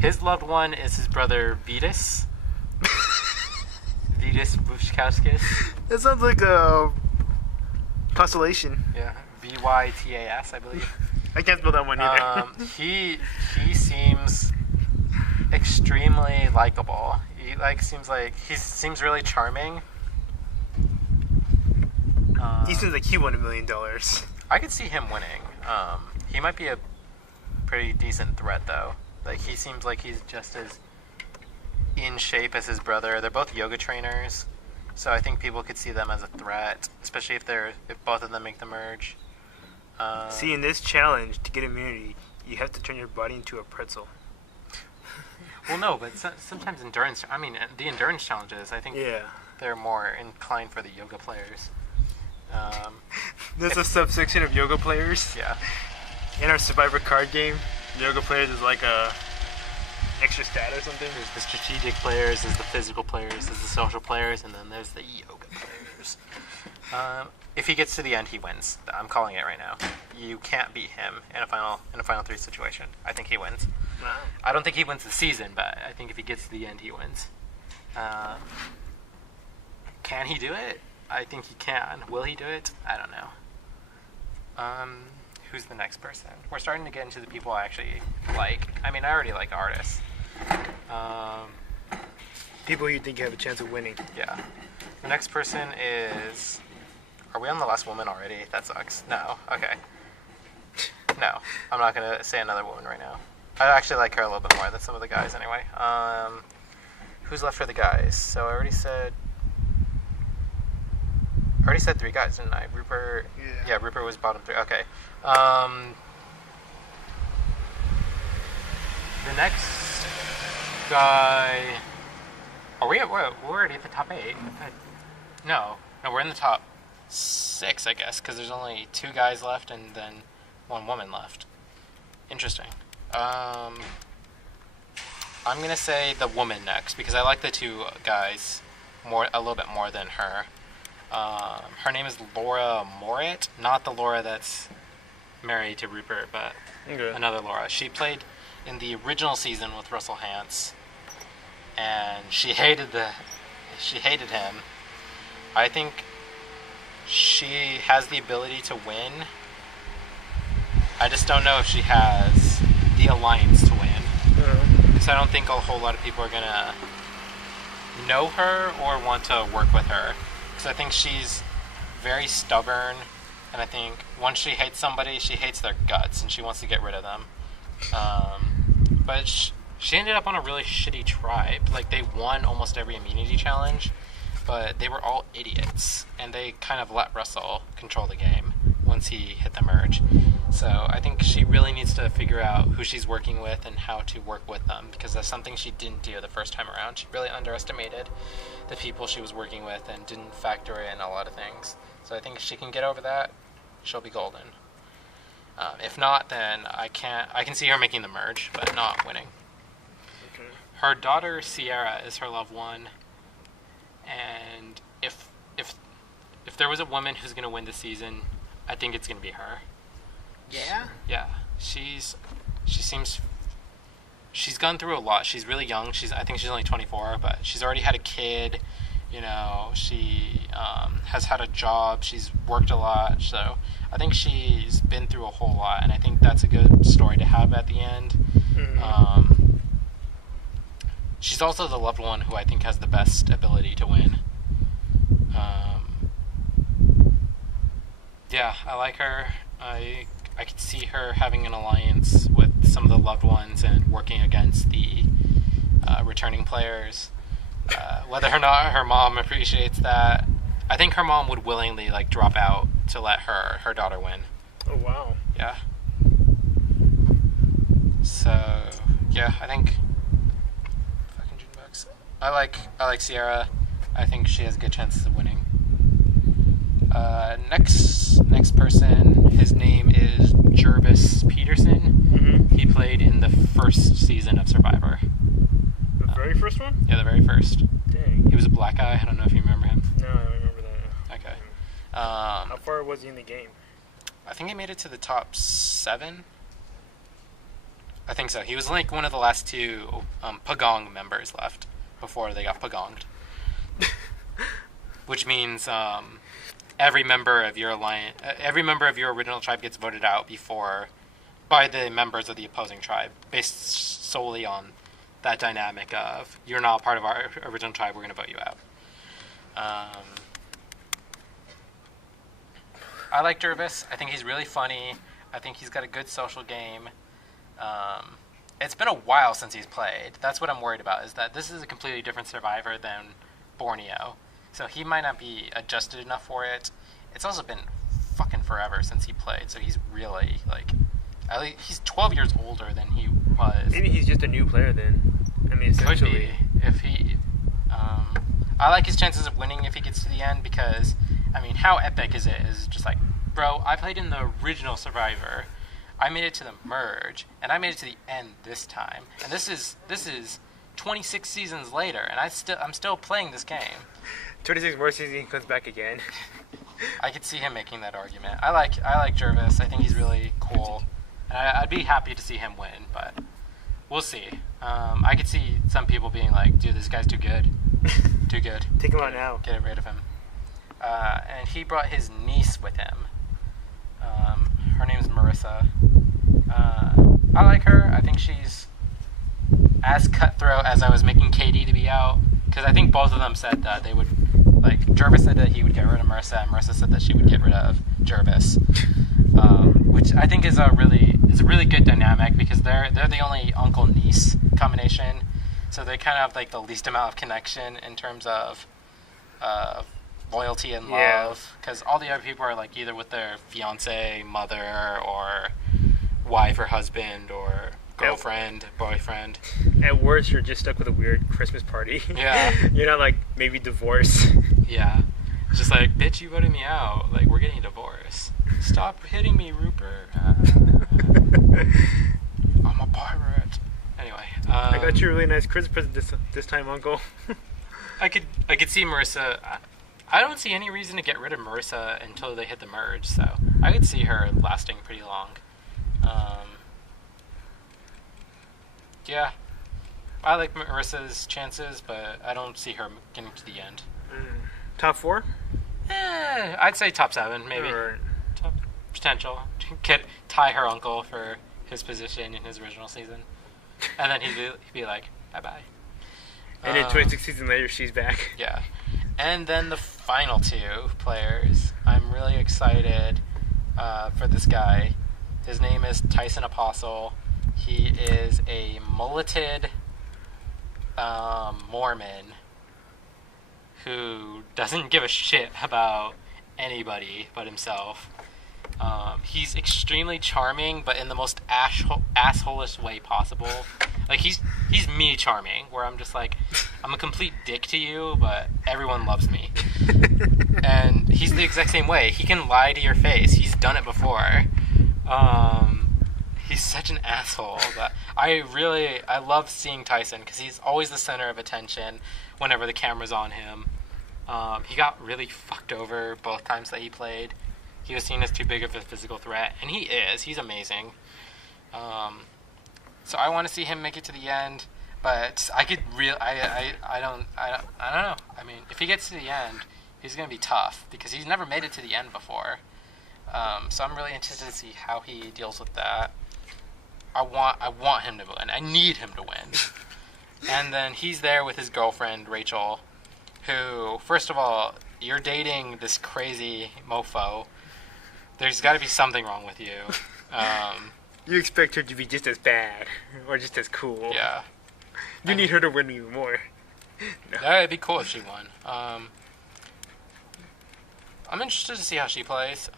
His loved one is his brother Vitas. Vitas Vushkauskas. That sounds like a constellation. Yeah, Vytas, I believe. I can't spell that one either. He seems extremely likable. He seems really charming. He seems like he won $1 million. I could see him winning. He might be a pretty decent threat, though. Like, he seems like he's just as in shape as his brother. They're both yoga trainers, so I think people could see them as a threat, especially if both of them make the merge. See, in this challenge, to get immunity, you have to turn your body into a pretzel. Well, no, but sometimes endurance. I mean, the endurance challenges. I think they're more inclined for the yoga players. There's a subsection of yoga players. Yeah. In our Survivor card game, yoga players is like a extra stat or something. There's the strategic players, there's the physical players, there's the social players, and then there's the yoga players. If he gets to the end, he wins. I'm calling it right now. You can't beat him in a final three situation. I think he wins. Wow. I don't think he wins the season, but I think if he gets to the end, he wins. Can he do it? I think he can. Will he do it? I don't know. Who's the next person? We're starting to get into the people I actually like. I mean, I already like artists. People you think you have a chance of winning. Yeah. The next person is... Are we on the last woman already? That sucks. No. Okay. No. I'm not going to say another woman right now. I actually like her a little bit more than some of the guys anyway. Who's left for the guys? So I already said 3 guys, didn't I? Rupert... Yeah, Rupert was bottom 3. Okay. The next guy... We're already at the top 8. No, we're in the top 6, I guess, because there's only 2 guys left and then 1 woman left. Interesting. I'm going to say the woman next, because I like the 2 guys a little bit more than her. Her name is Laura Morit, not the Laura that's married to Rupert, but another Laura. She played in the original season with Russell Hantz, and she hated him. I think she has the ability to win. I just don't know if she has the alliance to win, because I don't think a whole lot of people are gonna know her or want to work with her. Because I think she's very stubborn, and I think once she hates somebody, she hates their guts, and she wants to get rid of them. But she ended up on a really shitty tribe. Like, they won almost every immunity challenge, but they were all idiots, and they kind of let Russell control the game once he hit the merge. So I think she really needs to figure out who she's working with and how to work with them, because that's something she didn't do the first time around. She really underestimated the people she was working with and didn't factor in a lot of things. So I think if she can get over that, she'll be golden. If not, then I can see her making the merge, but not winning. Okay. Her daughter Sierra is her loved one, and if there was a woman who's going to win the season, I think it's going to be her. Yeah? Yeah. She's gone through a lot. She's really young. I think she's only 24, but she's already had a kid. You know, she has had a job. She's worked a lot. So I think she's been through a whole lot, and I think that's a good story to have at the end. Mm-hmm. She's also the loved one who I think has the best ability to win. Yeah, I like her. I could see her having an alliance with some of the loved ones and working against the returning players. Whether or not her mom appreciates that, I think her mom would willingly drop out to let her daughter win. Oh wow. Yeah. So yeah, I think fucking $100. I like Sierra. I think she has good chances of winning. Next person, his name is Jervis Peterson. Mm-hmm. He played in the first season of Survivor. The very first one? Yeah, the very first. Dang. He was a black guy. I don't know if you remember him. No, I don't remember that. Okay. How far was he in the game? I think he made it to the top 7. I think so. He was like one of the last two Pagong members left before they got Pagonged. Which means every member of your alliance, every member of your original tribe gets voted out by the members of the opposing tribe, based solely on that dynamic of you're not part of our original tribe, we're going to vote you out. I like Jervis. I think he's really funny. I think he's got a good social game. It's been a while since he's played. That's what I'm worried about, is that this is a completely different Survivor than Borneo. So he might not be adjusted enough for it. It's also been fucking forever since he played, so he's really, like, at least he's 12 years older than he was. Maybe he's just a new player then. I mean, essentially. Could be. If he... I like his chances of winning if he gets to the end because, I mean, how epic is it? Is just like, bro, I played in the original Survivor. I made it to the merge, and I made it to the end this time. And this is 26 seasons later, and I'm still playing this game. 26 more seasons, he comes back again. I could see him making that argument. I like Jervis. I think he's really cool, and I'd be happy to see him win, but we'll see. I could see some people being like, dude, this guy's too good. Too good. Take him out now. Get rid of him. And he brought his niece with him. Her name's Marissa. I like her. I think she's as cutthroat as I was making Katie to be out. Because I think both of them said that they would, like, Jervis said that he would get rid of Marissa, and Marissa said that she would get rid of Jervis. Which I think is a really good dynamic because they're the only uncle-niece combination. So they kind of have, like, the least amount of connection in terms of loyalty and love. Because all the other people are, like, either with their fiance, mother, or wife or husband, or girlfriend, boyfriend. At worst, you're just stuck with a weird Christmas party. Yeah. You're not, like, maybe divorced. Yeah. It's just like, bitch, you voted me out. Like, we're getting a divorce. Stop hitting me, Rupert. I'm a pirate. Anyway. I got you a really nice Christmas present this time, Uncle. I could see Marissa. I don't see any reason to get rid of Marissa until they hit the merge, so I could see her lasting pretty long. Yeah, I like Marissa's chances, but I don't see her getting to the end. Top 4? I'd say top 7, maybe. Right. Top potential. Tie her uncle for his position in his original season, and then he'd be like, bye bye. And then 26 seasons later, she's back. Yeah. And then the final two players. I'm really excited for this guy. His name is Tyson Apostle. He is a mulleted Mormon who doesn't give a shit about anybody but himself. He's extremely charming, but in the most assholish way possible. Like, he's me charming, where I'm just like, I'm a complete dick to you, but everyone loves me. And he's the exact same way. He can lie to your face. He's done it before. He's such an asshole, but I love seeing Tyson, because he's always the center of attention whenever the camera's on him. He got really fucked over both times that he played. He was seen as too big of a physical threat, and he is. He's amazing. So I want to see him make it to the end, but I don't know. I mean, if he gets to the end, he's going to be tough because he's never made it to the end before. So I'm really interested to see how he deals with that. I want him to win. I need him to win. And then he's there with his girlfriend Rachel, who, first of all, you're dating this crazy mofo. There's got to be something wrong with you. You expect her to be just as bad, or just as cool. Yeah. You need her to win even more. No. Yeah, it'd be cool if she won. I'm interested to see how she plays.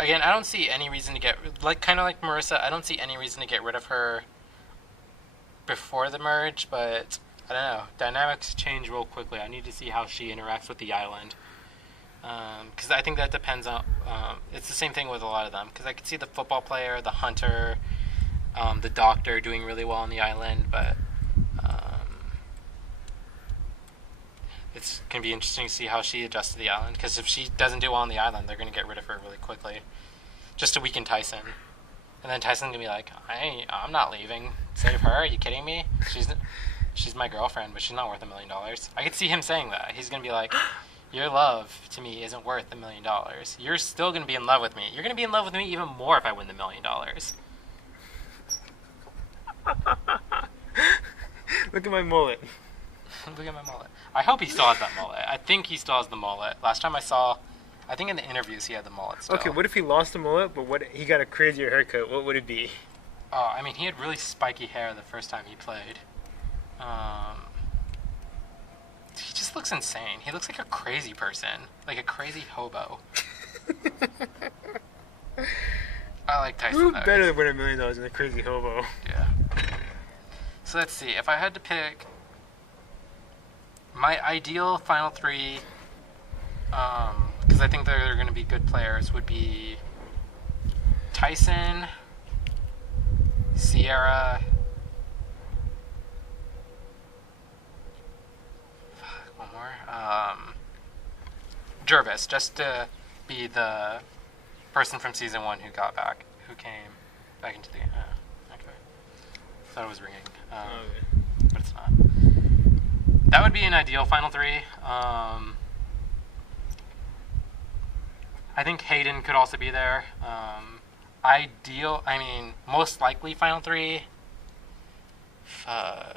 Again, I don't see any reason to kind of like Marissa, I don't see any reason to get rid of her before the merge, but I don't know. Dynamics change real quickly. I need to see how she interacts with the island. Because I think that depends on... it's the same thing with a lot of them. Because I could see the football player, the hunter, the doctor doing really well on the island, but it's going to be interesting to see how she adjusts to the island. Because if she doesn't do well on the island, they're going to get rid of her really quickly. Just to weaken Tyson. And then Tyson's gonna be like, I'm not leaving. Save her? Are you kidding me? She's my girlfriend, but she's not worth $1 million. I could see him saying that. He's gonna be like, your love to me isn't worth $1 million. You're still gonna be in love with me. You're gonna be in love with me even more if I win the $1 million. Look at my mullet. Look at my mullet. I hope he still has that mullet. I think he still has the mullet. Last time I saw, I think in the interviews he had the mullet still. Okay, what if he lost the mullet, but he got a crazier haircut? What would it be? Oh, I mean, he had really spiky hair the first time he played. He just looks insane. He looks like a crazy person. Like a crazy hobo. I like Tyson Who though. better than win $1 million than a crazy hobo? Yeah. So let's see. If I had to pick my ideal final three, because I think they're going to be good players, would be Tyson, Sierra, one more, Jervis, just to be the person from season 1 who came back into the game. Okay. Thought it was ringing, but it's not. That would be an ideal final three. I think Hayden could also be there. Most likely final three. I'd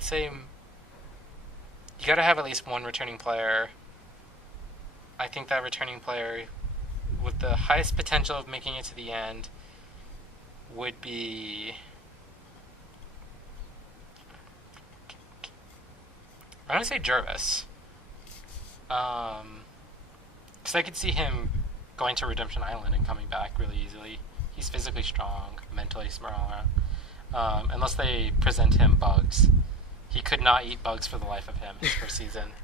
say you got to have at least one returning player. I think that returning player with the highest potential of making it to the end would be... I'm going to say Jervis. Because I could see him going to Redemption Island and coming back really easily. He's physically strong, mentally strong. Unless they present him bugs. He could not eat bugs for the life of him his first season.